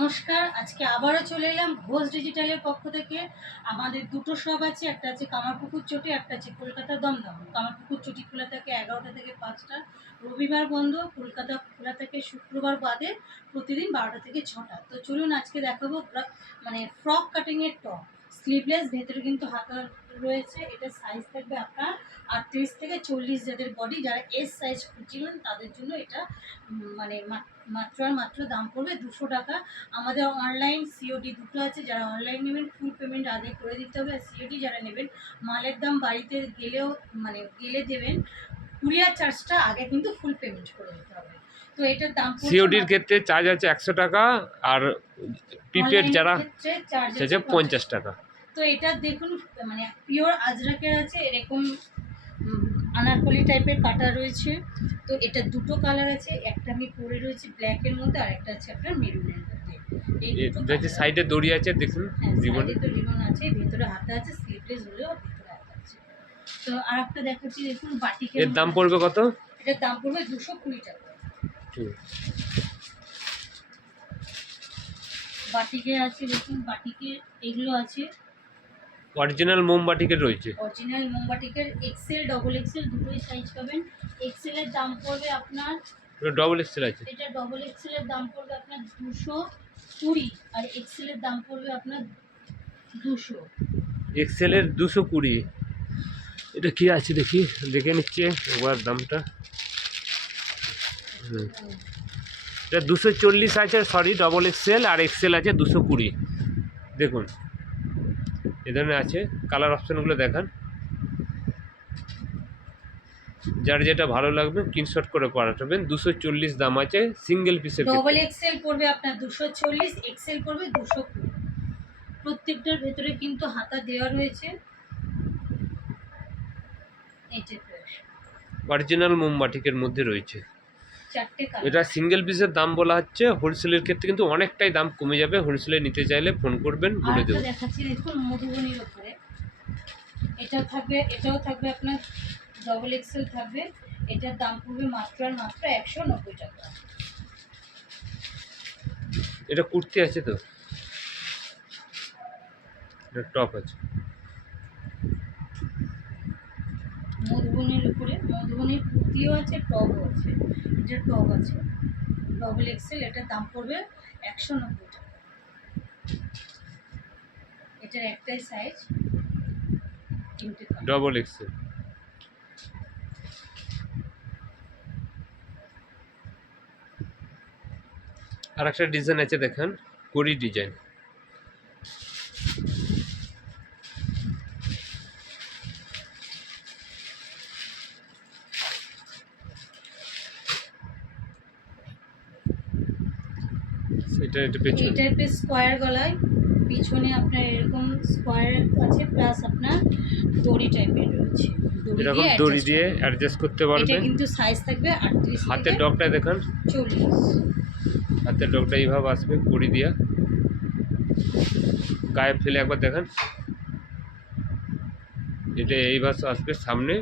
নমস্কার। আজকে আবারও চলে এলাম ঘোষ ডিজিটালের পক্ষ থেকে। আমাদের দুটো শপ আছে, একটা আছে কামারপুকুর চটি, একটা আছে কলকাতা দমদম। কামারপুকুর চটি খোলা থাকে 11টা থেকে 5টা, রবিবার বন্ধ। কলকাতা খোলা থাকে শুক্রবার বাদে প্রতিদিন 12টা থেকে 6টা। তো চলুন আজকে দেখাবো মানে ফ্রক কাটিংয়ের টপ, স্লিভলেস, ভেতরে কিন্তু হাতা রয়েছে। এটা সাইজ থাকবে আপনার 38 থেকে 40, যাদের বডি, যারা এস সাইজ খুঁজছিলেন তাদের জন্য এটা মানে মাত্র আর মাত্র দাম পড়বে 200 টাকা। আমাদের অনলাইন সিওডি দুটো আছে। যারা অনলাইন নেবেন ফুল পেমেন্ট আগে করে দিতে হবে, আর সিওডি যারা নেবেন মালের দাম বাড়িতে গেলেও গেলে দেবেন, কুরিয়ার চার্জটা আগে কিন্তু ফুল পেমেন্ট করে দিতে হবে। তো এটার দাম সিওডির ক্ষেত্রে চার্জ আছে 100 টাকা, আর প্রিপেড যারা চার্জ আছে 50 টাকা। তো এটা দেখুন মানে পিওর আজরাকের আছে, এরকম আনারকলি টাইপের কাটা রয়েছে। তো এটা দুটো কালার আছে, একটা আমি পরে রয়েছে ব্ল্যাকের মধ্যে, আর একটা আছে আপনার মেরুনের মধ্যে। এই দুটো যে সাইডে দড়ি আছে দেখুন, রিবন, তো রিবন আছে, ভিতরে হাতা আছে, স্লিভলেস হলেও ভিতরে হাতা আছে। তো আর একটা দেখাচ্ছি, দেখুন বাটিকের। এর দাম পড়বে কত? এটার দাম পড়বে 220 টাকা। বাটিকে আছে, দেখুন বাটিকে এগুলো আছে অরিজিনাল মোমবাটিকের রয়েছে। অরিজিনাল মোমবাটিকের এক্সেল ডবল এক্সেল দুটোই সাইজ পাবেন। এক্সেল এর দাম পড়বে আপনার, ডবল এক্সেল আছে, এটা ডবল এক্সেল এর দাম পড়বে আপনার 220, আর এক্সেল এর দাম পড়বে আপনার 200। এক্সেল এর 220। এটা কি আছে দেখি, দেখে নিচ্ছে একবার দামটা। এটা 240 আছে, সরি ডবল এক্সেল, আর এক্সেল আছে 220। দেখুন এ ধরনের আছে, কালার অপশানগুলো দেখান, যার যেটা ভালো লাগবে স্ক্রিনশট করে পাঠাবেন। 240 দাম আছে সিঙ্গেল পিসের। ডবল এক্সেল পড়বে আপনার 240, এক্সেল পড়বে 220। প্রত্যেকটার ভেতরে কিন্তু হাতা দেওয়া রয়েছে। অরিজিনাল মোমবাটিকের মধ্যে রয়েছে। চারটে কালার। এটা সিঙ্গেল পিসের দাম বলা হচ্ছে, হোলসেলের ক্ষেত্রে কিন্তু অনেকটাই দাম কমে যাবে। হোলসেলে নিতে চাইলে ফোন করবেন, বলে দেবো। দেখাচ্ছি দেখুন মধুবনীর উপরে, এটাও থাকবে আপনার ডবল এক্সেল থাকবে। এটার দাম পড়বে মাত্র আর মাত্র 190 টাকা। এটা কুর্তি আছে, তো এটা টপ আছে। মধুবনীর উপরে, মধুবনীর কুর্তিও আছে, টপও আছে। এটা টপ আছে ডবল এক্সেল, এটার দাম পড়বে 190 টাকা। এটার একটাই সাইজ, ডবল এক্সেল। আর একটা ডিজাইন আছে দেখেন, কড়ি ডিজাইন। এই টাইপের স্কোয়ার গলায়, পিছনে আপনার এরকম স্কোয়ার আছে, প্লাস আপনার দড়ি টাইপের রয়েছে। এরকম দড়ি দিয়ে অ্যাডজাস্ট করতে পারবেন। এটা কিন্তু সাইজ থাকবে 38। হাতের ডগটা দেখেন, 40। হাতের ডগটা এইভাবে আসবে কড়ি দিয়া, গায়ে ফেলে একবার দেখেন। এটা এইভাবে আসবে সামনে,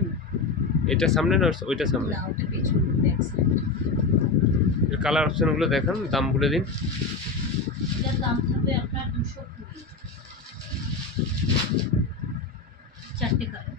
এটা সামনে না ওইটা সামনে। এর কালার অপশনগুলো দেখেন, দাম বলে দিন। এটার দাম থাকবে আপনার 220। চারটে কালার।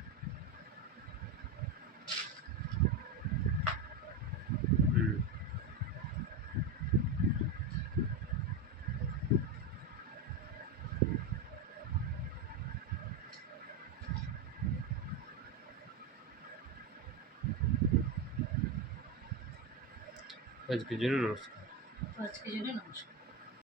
আজকের জন্য নমস্কার। আজকের জন্য নমস্কার।